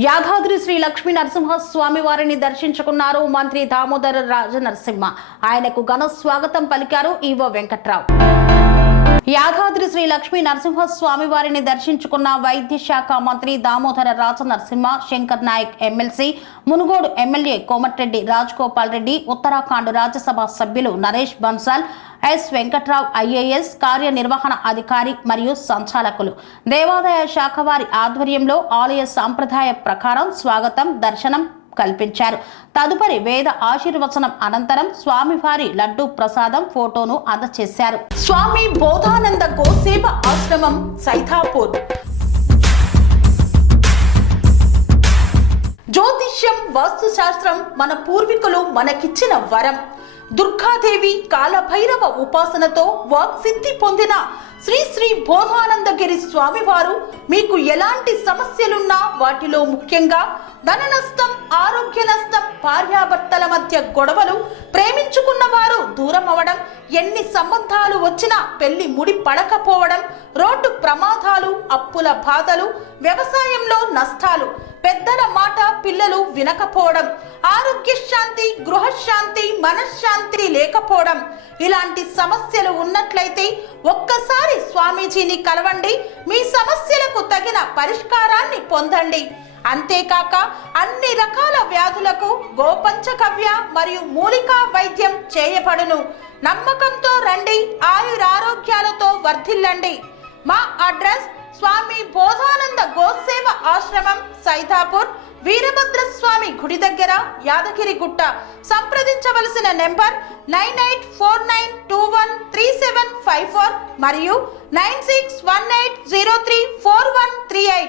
యాదాద్రి శ్రీ లక్ష్మీ నరసింహ స్వామి వారిని దర్శించుకున్నారు మంత్రి దామోదర రాజనరసింహ. ఆయనకు ఘన స్వాగతం పలికారు ఈవో వెంకట్రావు. యాదాద్రి శ్రీ లక్ష్మీ నరసింహ స్వామి వారిని దర్శించుకున్న వైద్య శాఖ మంత్రి దామోదర రాజనరసింహ, శంకర్ నాయక్ ఎమ్మెల్సీ, మునుగోడు ఎమ్మెల్యే కోమటిరెడ్డి రాజగోపాల్ రెడ్డి, ఉత్తరాఖండ్ రాజ్యసభ సభ్యులు నరేష్ బన్సాల్, ఎస్ వెంకట్రావు ఐఏఎస్ కార్యనిర్వహణ అధికారి మరియు సంచాలకులు, దేవాదాయ శాఖ వారి ఆధ్వర్యంలో ఆలయ సాంప్రదాయ ప్రకారం స్వాగతం, దర్శనం కల్పించారు. తదుపరి వేద ఆశీర్వచనం అనంతరం స్వామివారి లడ్డు ప్రసాదం ఫోటోను అందజేశారు. స్వామి బోధానంద గోసేవ ఆశ్రమం, సైథాపూర్. జ్యోతిష్యం, వాస్తుశాస్త్రం మన పూర్వీకులు మనకిచ్చిన వరం. దుర్గాదేవి, కాలభైరవ ఉపాసనతో వాక్సిద్ధి పొందిన శ్రీ శ్రీ బోధానందగిరి స్వామివారు మీకు ఎలాంటి సమస్యలున్నా, వాటిలో ముఖ్యంగా ధన నష్టం, ఆరోగ్య నష్టం, భార్యాభర్తల మధ్య గొడవలు, ప్రేమించుకున్న వారు దూరం అవడం, ఎన్ని సంబంధాలు వచ్చినా పెళ్లి ముడి పడకపోవడం, రోడ్డు ప్రమాదాలు, అప్పుల బాధలు, వ్యవసాయంలో నష్టాలు, పెద్దల మాట పిల్లలు వినకపోవడం, ఆరోగ్య శాంతి, గృహశాంతి, మనశ్శాంతి లేకపోవడం, ఇలాంటి సమస్యలు ఉన్నట్లయితే ఒక్కసారి స్వామీజీని కలవండి. మీ సమస్యలకు తగిన పరిష్కారాన్ని పొందండి. అంతేకాక అన్ని రకాల వ్యాధులకు గోపంచకవ్య మరియు మూలికా వైద్యం చేయబడును. నమ్మకంతో రండి, ఆయురారోగ్యాలతో వర్ధిల్లండి. మా అడ్రస్ స్వామి బోధానంద గోసేవ ఆశ్రమం, సైథాపూర్, వీరభద్రస్వామి గుడి దగ్గర, యాదగిరిగుట్ట. సంప్రదించవలసిన నెంబర్ 9849213754 మరియు 9618034138.